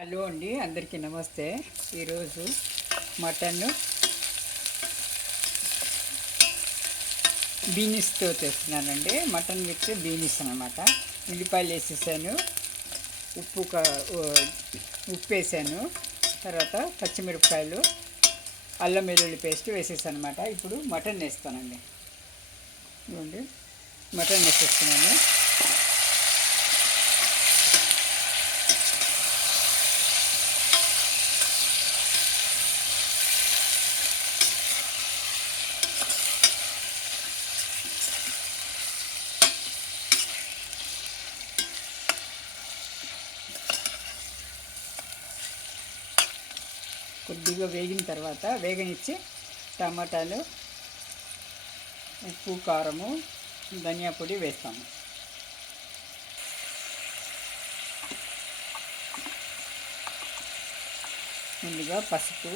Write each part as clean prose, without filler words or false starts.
Hello అండి, అందరికీ నమస్తే. ఈరోజు మటన్ బీనీస్తో చేస్తున్నానండి. మటన్ విత్ బీనీస్ అనమాట. ఉల్లిపాయలు వేసేసాను, ఉప్పు వేసాను, తర్వాత పచ్చిమిరపకాయలు, అల్లం వెల్లుల్లి పేస్ట్ వేసేసాను అనమాట. ఇప్పుడు మటన్ వేస్తానండి. ఇవ్వండి, మటన్ వేసేస్తున్నాను. కొద్దిగా వేగిన తర్వాత వేగనిచ్చి టమాటాలు, ఉప్పు, కారము, ధనియా పొడి వేస్తాము. ముందుగా పసుపు,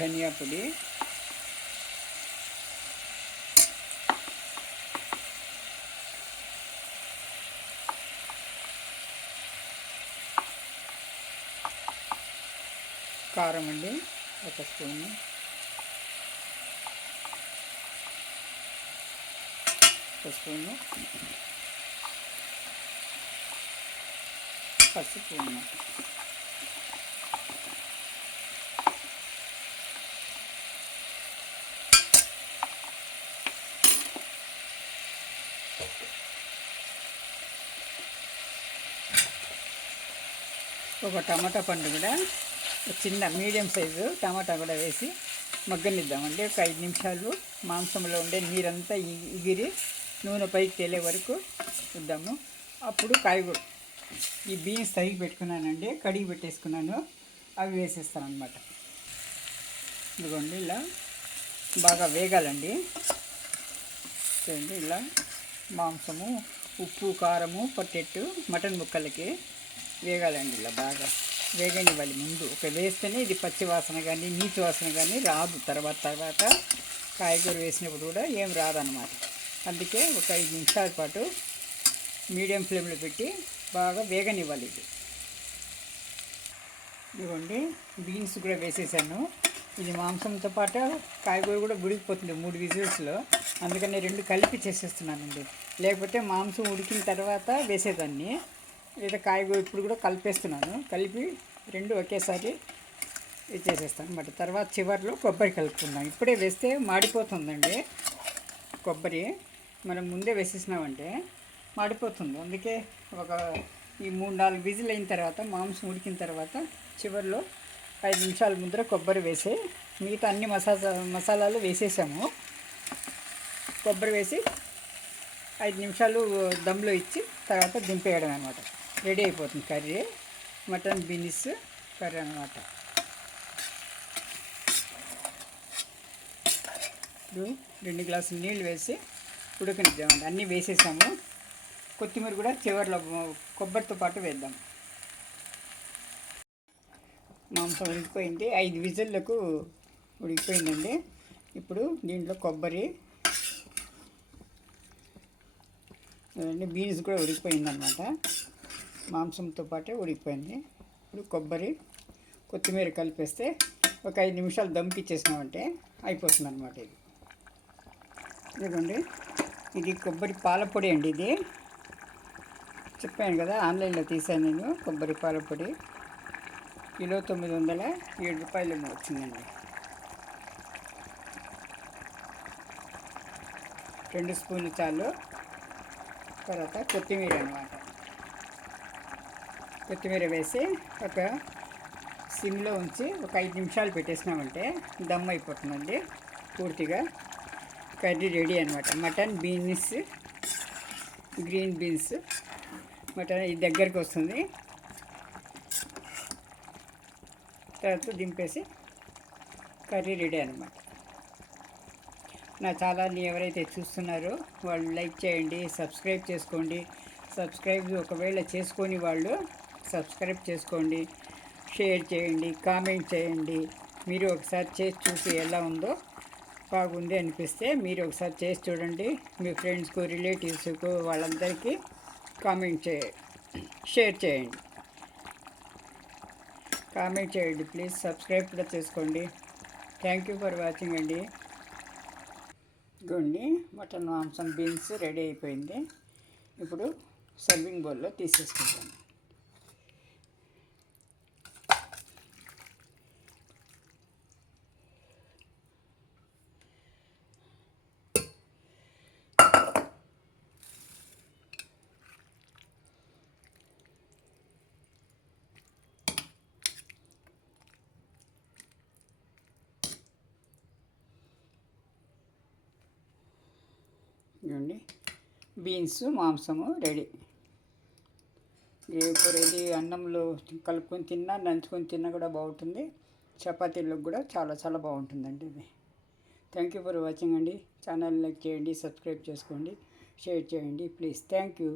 ధనియా పొడి, కారం అండి ఒక స్పూను, పసుపు, ఒక టమాటా పండు కూడా, చిన్న మీడియం సైజు టమాటా కూడా వేసి మగ్గనిద్దామండి. ఒక 5 నిమిషాలు మాంసంలో ఉండే నీరంతా ఎగిరి నూనె పైకి తేలే వరకు ఇద్దాము. అప్పుడు కాయగూర, ఈ బీన్స్ తరిగి పెట్టుకున్నానండి, కడిగి పెట్టేసుకున్నాను, అవి వేసేస్తాను అనమాట. ఇదిగోండి, ఇలా బాగా వేగాలండి. చూడండి, ఇలా మాంసము, ఉప్పు, కారము పట్టేట్టు మటన్ ముక్కలకి వేగాలండి. ఇలా బాగా వేగనివ్వాలి. ముందు ఒక వేస్తేనే ఇది పచ్చి వాసన కానీ నీచు వాసన కానీ రాదు. తర్వాత కాయగూర వేసినప్పుడు కూడా ఏం రాదన్నమాట. అందుకే ఒక 5 నిమిషాల పాటు మీడియం ఫ్లేమ్లో పెట్టి బాగా వేగనివ్వాలి. ఇదిగోండి, బీన్స్ కూడా వేసేసాను. ఇది మాంసంతో పాటు కాయగూర కూడా ఉడికిపోతుంది 3 విజిల్స్లో. అందుకని 2 కలిపి చేసేస్తున్నానండి. లేకపోతే మాంసం ఉడికిన తర్వాత వేసేదాన్ని, లేదా కాయగూర ఇప్పుడు కూడా కలిపేస్తున్నాను. కలిపి 2 ఒకేసారి చేసేస్తాను అన్నమాట. తర్వాత చివరిలో కొబ్బరి కలుపుకుందాం. ఇప్పుడే వేస్తే మాడిపోతుందండి. కొబ్బరి మనం ముందే వేసేసినామంటే మాడిపోతుంది. అందుకే ఒక 3-4 విజిల్ అయిన తర్వాత, మాంసం ఉడికిన తర్వాత చివరిలో 5 నిమిషాల ముందర కొబ్బరి వేసి, మిగతా అన్ని మసాలాలు వేసేసాము. కొబ్బరి వేసి 5 నిమిషాలు దమ్లో ఇచ్చి తర్వాత దింపేయడం అనమాట. రెడీ అయిపోతుంది కర్రీ, మటన్ బీనీస్ కర్రీ అనమాట. ఇప్పుడు 2 గ్లాసులు నీళ్ళు వేసి ఉడకనిద్దామండి. అన్నీ వేసేసాము. కొత్తిమీర కూడా చివరిలో కొబ్బరితో పాటు వేద్దాం. మాంసం ఉడికిపోయింది, 5 విజిల్లకు ఉడికిపోయిందండి. ఇప్పుడు దీంట్లో కొబ్బరి, బీన్స్ కూడా ఉడికిపోయిందనమాట. మాంసంతో పాటే ఉడికిపోయింది. ఇప్పుడు కొబ్బరి, కొత్తిమీర కలిపేస్తే ఒక 5 నిమిషాలు దమ్కిచ్చేసినామంటే అయిపోతుంది అనమాట. ఇదిగోండి, ఇది కొబ్బరి పాలపొడి అండి. ఇది చెప్పాను కదా, ఆన్లైన్లో తీసాను నేను. కొబ్బరి పాలపొడి కిలో 907 రూపాయలు వచ్చిందండి. 2 స్పూన్లు చాలు. తర్వాత కొత్తిమీర అనమాట. కొత్తిమీర వేసి ఒక సిమ్లో ఉంచి ఒక 5 నిమిషాలు పెట్టేసినామంటే దమ్ అయిపోతుందండి పూర్తిగా. కర్రీ రెడీ అనమాట. Mutton beans, green beans mutton ఇది దగ్గరికి వస్తుంది. తర్వాత దింపేసి కర్రీ రెడీ అనమాట. నా ఛానల్ని ఎవరైతే చూస్తున్నారో వాళ్ళు లైక్ చేయండి, సబ్స్క్రైబ్ చేసుకోండి. సబ్స్క్రైబ్ ఒకవేళ చేసుకొని వాళ్ళు సబ్స్క్రైబ్ చేసుకోండి, షేర్ చేయండి, కామెంట్ చేయండి. మీరు ఒకసారి చేసి చూసి ఎలా ఉందో బాగుంది అనిపిస్తే మీరు ఒకసారి చేసి చూడండి. మీ ఫ్రెండ్స్కు, రిలేటివ్స్కు వాళ్ళందరికీ కామెంట్ షేర్ చేయండి. కామెంట్ చేయండి ప్లీజ్. సబ్స్క్రైబ్ కూడా చేసుకోండి. థ్యాంక్ యూ ఫర్ వాచింగ్ అండి. ఇదిగోండి మటన్ మాంసం బీన్స్ రెడీ అయిపోయింది. ఇప్పుడు సర్వింగ్ బౌల్లో తీసేసుకుంటాను. ఇవ్వండి బీన్స్ మాంసము రెడీ. గ్రేవీ కూర ఇది అన్నంలో కలుపుకొని తిన్నా, నంచుకొని తిన్నా కూడా బాగుంటుంది. చపాతీలకు కూడా చాలా చాలా బాగుంటుందండి ఇది. థ్యాంక్ యూ ఫర్ వాచింగ్ అండి. ఛానల్ లైక్ చేయండి, సబ్స్క్రైబ్ చేసుకోండి, షేర్ చేయండి ప్లీజ్. Thank you.